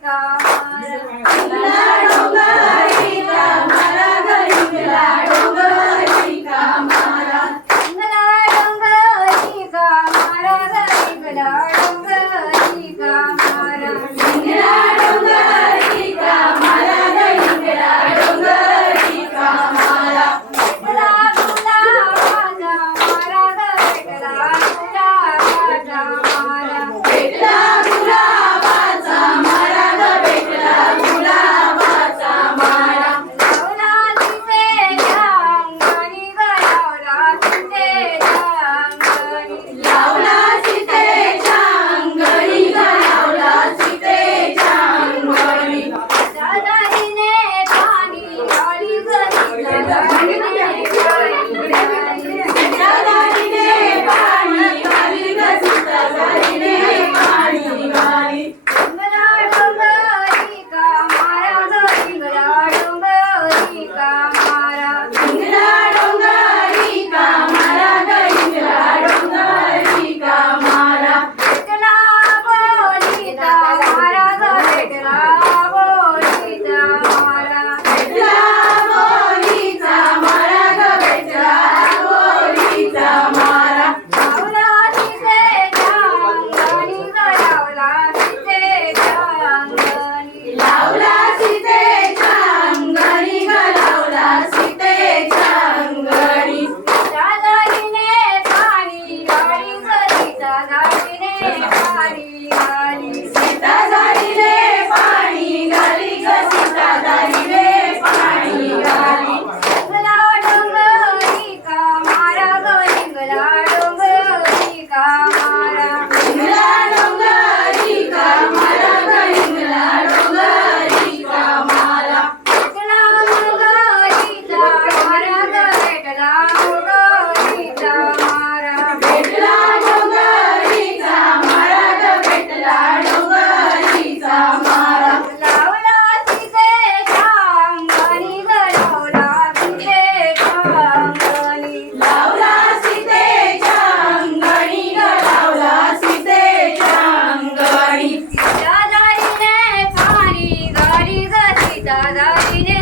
고맙습니다. പിന്നെ